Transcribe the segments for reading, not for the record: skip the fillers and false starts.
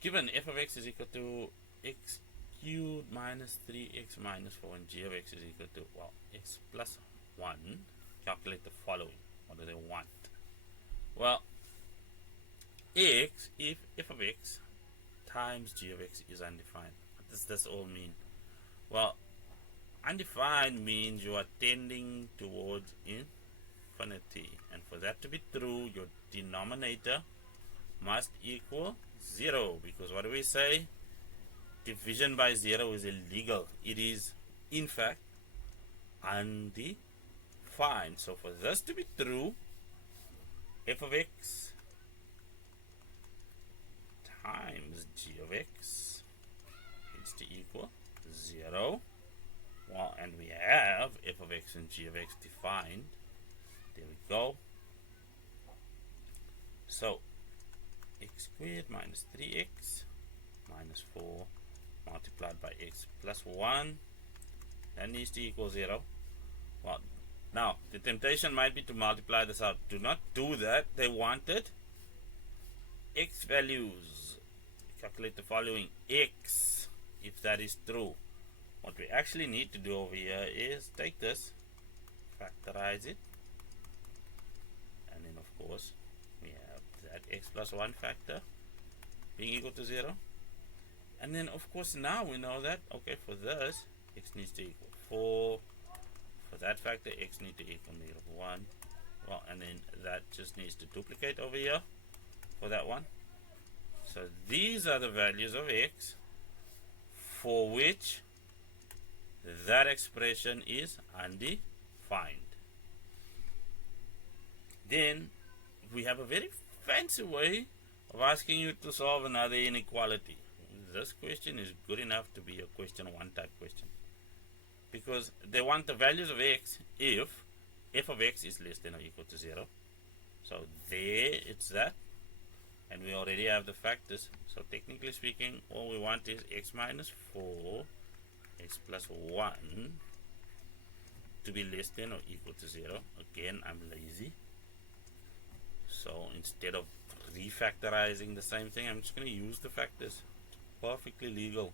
Given f of x is equal to x cubed minus 3x minus 4 and g of x is equal to, well, x plus 1, calculate the following. What do they want? Well, if f of x times g of x is undefined. What does this all mean? Well, undefined means you are tending towards infinity, and for that to be true, your denominator must equal 0, because what do we say? Division by 0 is illegal. It is, in fact, undefined. So for this to be true, f of x times g of x needs to equal 0. Well, and we have f of x and g of x defined. There we go. So x squared minus 3x minus 4 multiplied by x plus 1, that needs to equal 0. Well, now the temptation might be to multiply this out. Do not do that. They wanted x values. Calculate the following. X, if that is true. What we actually need to do over here is take this, factorize it, and then of course we have that x plus 1 factor being equal to 0. And then of course now we know that, okay, for this x needs to equal 4, for that factor x needs to equal -1. Well, and then that just needs to duplicate over here for that one. So these are the values of x for which that expression is undefined. Then we have a very fancy way of asking you to solve another inequality. This question is good enough to be a question 1 type question, because they want the values of x if f of x is less than or equal to 0. So there it's that, and we already have the factors. So technically speaking, all we want is x minus 4, x plus 1 to be less than or equal to 0. Again, I'm lazy, so instead of refactorizing the same thing, I'm just going to use the factors. It's perfectly legal,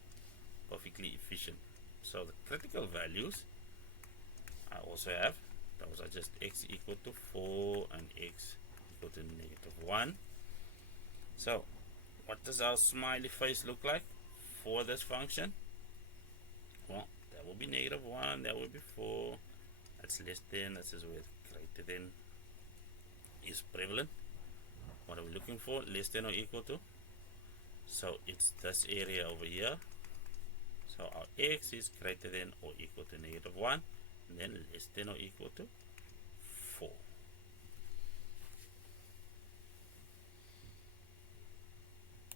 perfectly efficient. So the critical values I also have, those are just x equal to 4 and x equal to -1. So what does our smiley face look like for this function? Well, that will be -1, that will be 4, that's less than, this is where greater than is prevalent. What are we looking for? Less than or equal to? So it's this area over here. So our x is greater than or equal to -1, and then less than or equal to